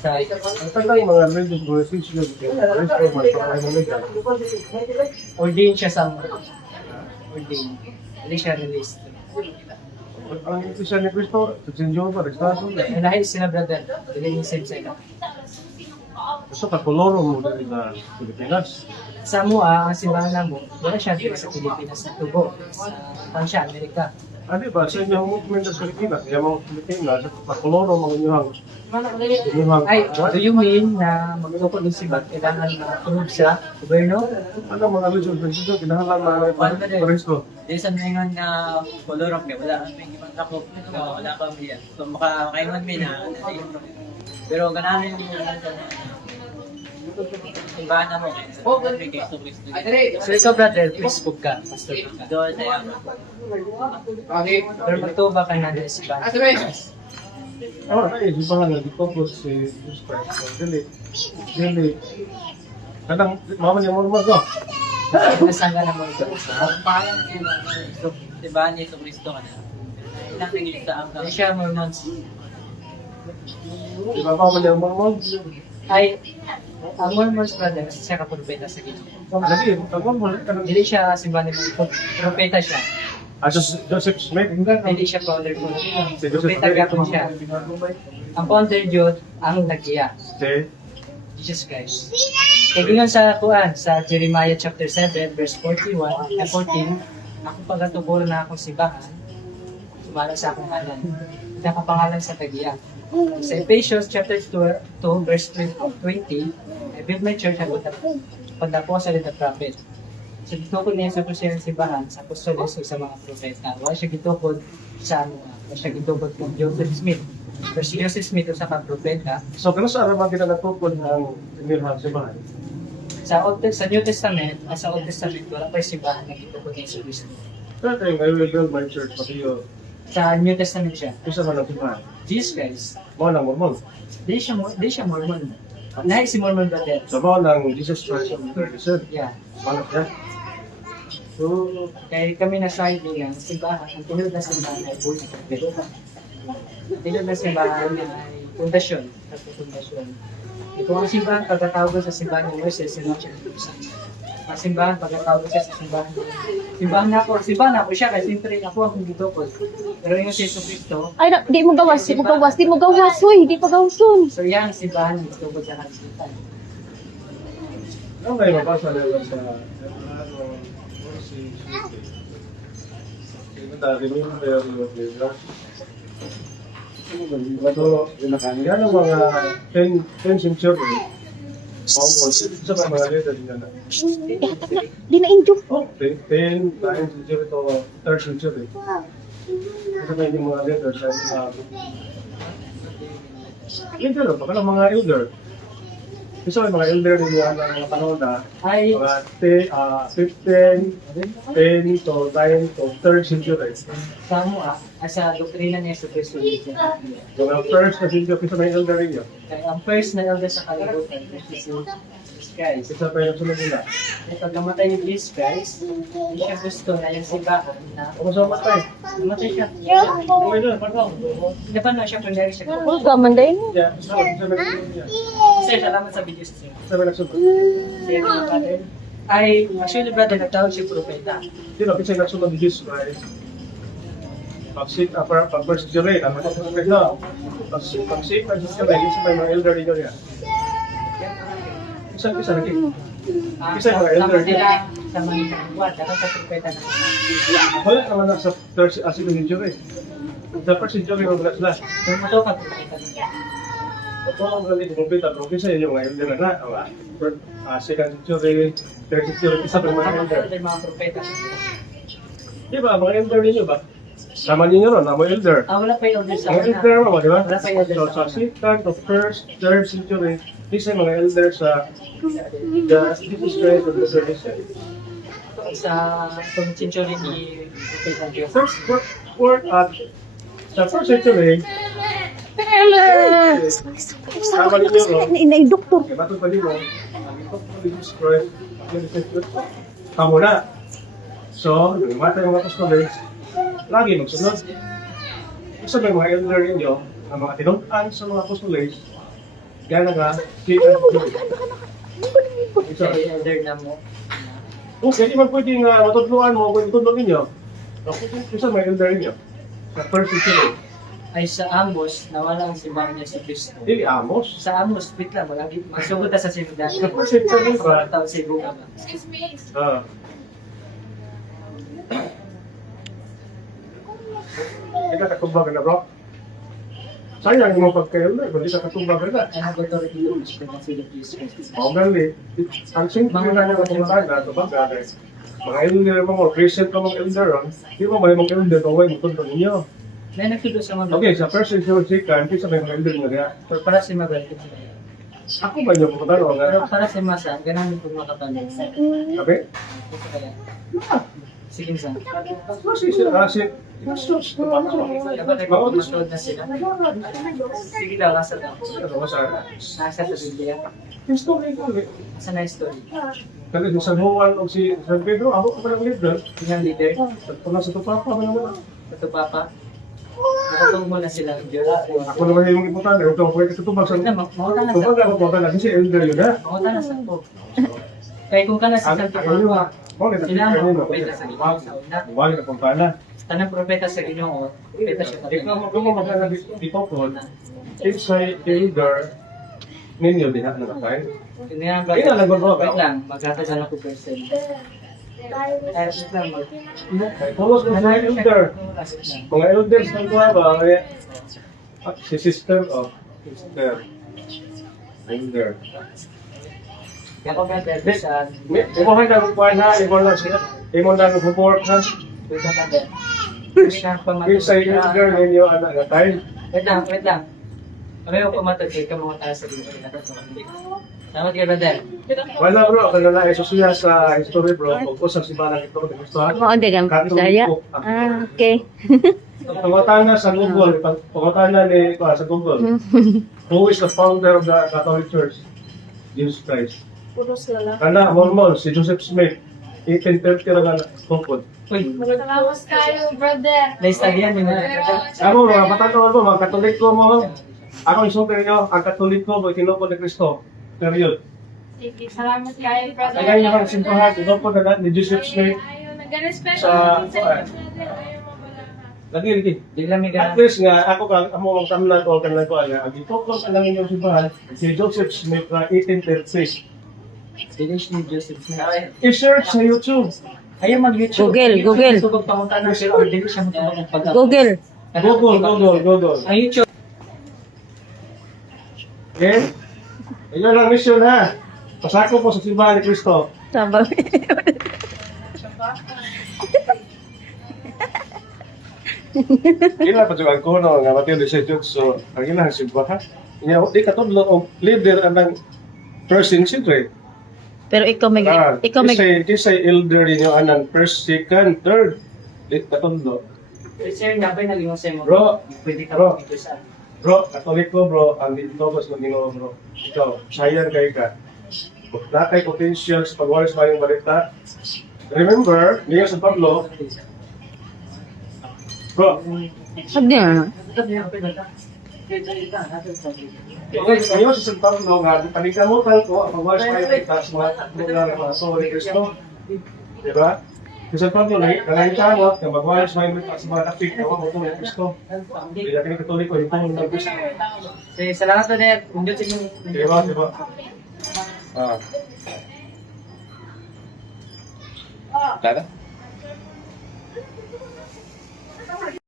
Ang tagal yung mga religious voices yun. Ordained siya sa ordained. Hindi siya released. Ang Iglesia ni Cristo, sa Sinjo pa, Restado. Dahil sila brother, hindi yung same sila. Gusto ka koloro mo dali sa Pilipinas. Sa MUA, ang simbahan mo, wala siya dito sa Pilipinas na tubo. Sa Tansya, Amerika. Ano ba, sa inyong movement sa Pilipinas, yung mga Pilipinas, sa koloro mga inyong Ay, do you mean na magtukod ng sibat, kailangan ma-approve sa gobyerno? ano mga religious voices yun, kinahalan mga Cristo. Isa na nga nga kolorok niya, wala kang may ibang takop, wala kang biya. So makakaingon mo na, pero ganahan yung simbahan na mo, may Kristo Kristo. So ikaw brother, Facebook ka, pastor ka. Doon sa yaman. Pero magtuba ka na sa simbahan. Oo, ay, di ba nga, di ko po si Jesus Christ. So, dili. Kadang, mama niya mo naman ko. Nasangga na mo ito. Parang simbahan ni Kristo ka na. Ilang tingin sa ang Hindi siya Mormons. Di ba mama niya mo naman? Ay, ang Mormons brother, kasi siya kapropeta sa Ginoo. Lagi, tagwan mo, kanang Hindi siya simbahan ni Mormons. Propeta siya. Joseph Smith, Hindi siya founder ko. Propeta gapon siya. Ang founder Jud, ang nag-iya. Si Jesus Christ. Kaya yun sa Kuan, sa Jeremiah chapter 7, verse 41 at 14, ako pagkatuburo na akong simbahan, sumala sa akong ngalan. Nakapangalan sa tagiya. Sa Ephesians chapter 2, verse 20, I built my church upon the apostle and the prophet. So gitukod niya sa kusya ng simbahan, sa apostolos o sa mga propeta. Wala siya gitukod sa ano, wala siya gitukod kung Joseph Smith. Pero si Joseph Smith o sa mga propeta, So, kano sa araw kita natupod ng tinirhan si Bahay? sa New Testament, sa Old Testament, wala pa yung simbahan na gitukod ni Jesus Cristo. Kaya tayo, I will build my church, pati yun. Sa New Testament siya. Isa man ang Bahay. Jesus Christ. Mga nang Mormon. Di siya Mormon. Lahat si Mormon brother. So, mga nang Jesus Christ of the Yeah. Mga yan. So, Kaya kami na side niya, simbahan, ang tinulad na simbahan ay buhay na kapit. Ang tinulad na simbahan ay pundasyon. Pundasyon. Ito ang simbahan, pagkatawag sa simbahan ni Moises, si Noche. Ang simbahan, pagkatawag siya sa simbahan. Simbahan na ako siya, kasi siyempre ako ang gitukod. Pero yung si Jesus Cristo, Ay, di mo gawas, uy, di pa gawason. so yan ang simbahan ang gitukod sa kansitan. ano kayo mabasa nila sa yan ang mga 10 century. Isa pa mga letter din na. Di na injo. 10, 9 century to 3rd century. Isa pa yung mga letter sa yun pero, baka lang mga elder. Isa pa yung mga elder din yan ng mga panahon na Ay, mga 15, 10 to 9 to 3rd century. sa MUA, sa doktrina ni Jesus Cristo. Mga first na century, isa pa yung elder rin yun. Kaya ang first na elder sa kalibutan, si Jesus Christ. Isa pa yung sunod nila. Kaya pag namatay ni Jesus Christ, hindi siya gusto na yung simbahan na Kung saan matay? namatay siya. Okay na, pardon. Di ba na siya kunyari siya? Uy, gaman din. Yeah, isa pa yung Kasi salamat sa video sa isa pa nagsunod. Siya mga brother. Ay, actually brother, nagtawag siya propeta. Sino, kasi nagsunod ni Jesus Christ. Pag-verse Jerry, naman ito ng ganda. Pag-save na Jesus Christ, isa pa yung mga elder rin yun. Isa lagi. Kasi mga elder. Sama nila, buwan, dapat sa propeta na. Wala naman na sa 3rd century. Sa 1st century, wala sila. Kung ito ka propeta na. Ito ang galing kumpita, pero kasi yung mga elder na, 2nd century, 3rd century, isa pa yung mga elder. Mga mga propeta. Di ba, mga elder ninyo ba? Sama ninyo ron, mga elder. Wala pa yung elder sa Mga elder mo, di ba? Wala pa yung elder So, sa 2nd to 3rd century, isa yung mga elder sa the Jesus Christ of the service. Sa century ni Propeta Diyos. Sa 1st century, sama ninyo ron, Inay, doktor. kaya batong pali mo, ang ito po Jesus Christ, kamo na. So, nung matay mga apostoles, lagi magsunod. Isa ba yung mga elder ninyo, na mga tinuntan sa mga apostoles, Gana ka. Sa elder na mo. Okay, di man pwedeng matudluan mo kung itudlo ninyo. Isa may elder ninyo. Sa first century. Ay sa Amos, nawala ang simbahan niya sa Kristo. Dili Amos. Sa Amos, wait lang, magsugod na sa simbahan. Sa first century ba? Sa taon sa Ibuga ba? Ah. Hindi ka katumbag na bro. Sayang mo pagka-elder, hindi ka katumbag na. I have authority to preach the gospel of Jesus Christ. Oo, gali. Ang simple na nga kung na ito ba, guys? Mga elder mo mo, Christian ka mga elder, di mo may mga elder kung may mutun ninyo. May nagtudo sa mga Okay, sa first century second, isa may mga elder nga kaya. Pero para sa mga balik. Ako ba niyo po tanong Pero nga? para sa masa, ganun po makapanood. Sabi? Sige sa. Kasi si Jesus, Bakit po manood na sila? Sige daw, nasa daw. Nasa sa Biblia. Historical eh. Nasa na story. Kasi si San Juan o si San Pedro, ako pa ng leader. Yung leader, Puna sa tupapa mo naman. ito papa. Nakatong mo na sila ng Diyos. Ako naman yung importante, huwag kang pwede katubag sa Makuta na sa tubag ako po kasi elder yun ha. Makuta na sa po. Kaya kung ka na sa Santo Papa, sila ang mga propeta sa Ginoo sa una. Wala ka pang pala. Tanang propeta sa Ginoo, propeta siya Ikaw kapag. kung magkana dito po, if sa elder ninyo din na tayo. Yun nga ba? Ina lang ba? Wait lang, magkakasala ko person. Wait lang, Kaya pulos ng mga elder. Mga elders ng kuha ba? Si sister of sister. Elder. Kaya kung may elder sa... Imo hay na kuha na, imo na siya. Imo na support ha. Wait lang natin. Wait lang, If sa elder ninyo anak na tayo. Wait lang, wait lang. Pareho ko matagay ka mga tayo sa Ginoo. Salamat kay brother. Wala bro, kana na isusuya sa history bro. Kung usap si Balang ito, gusto ha. Mo de gam Bisaya. Okay. Pangutana sa Google, pangutana ni sa Google. Who is the founder of the Catholic Church? Jesus Christ. Kana Mormon, si Joseph Smith. 1830 na tungkol. Uy, Salamat tayo, brother. na-study yan yung mga brother. Ako, mga patatawa mo, mga Katoliko mo. Ako isulti ninyo, ang Katoliko mo, itinupod ni Kristo. Period. Sige, salamat kayo, brother. Kaya niya kang simpuhan, itinupod na ni Joseph Smith. Ayaw, nag-respect Sa- ako sa inyo, brother. Ayaw mabalahan. Lagi, lagi. Di lang may At ganun. least nga, ako ka, amo ang tamnan o kanlan ko, ang itupod ang inyong simpuhan, si Joseph Smith na 1836. Finish ni Joseph Smith. I-search sa YouTube. Ayaw mag-YouTube. Google. Subog pangunta na pero hindi siya matubag ng pag- Google. Google. Ang YouTube. Okay? Inyo lang mission ha. Pasako po sa simbahan ni Kristo. Sabang. Kailan pa siya ko no, nga Mateo 18. So, ang ilang simbahan. Inya, di katudlo o leader ang first century. Pero ikaw may Kisay elder ninyo anang first, second, third. Di katudlo. Sir, napay naging sa mo. Bro. Pwede ka Bro. dito sa... Bro, Katoliko bro, ang dito mas Ginoo bro. Ikaw, sayang kay ka. Na kay potential sa pagwalis sa yung balita. Remember, niya sa Pablo, bro, Sabi na. okay, ngayon sa San Pablo nga, panikamutan ko ang pagwalis sa yung balita sa mga sorry Kristo. Diba? Sa San Pablo, nangayitamot na magwalis sa yung balita sa mga kapit na mga mutong Kristo. Hindi natin Katoliko, ito yung Kristo. Sige, salamat na din. Hindi ko Diba? Dada?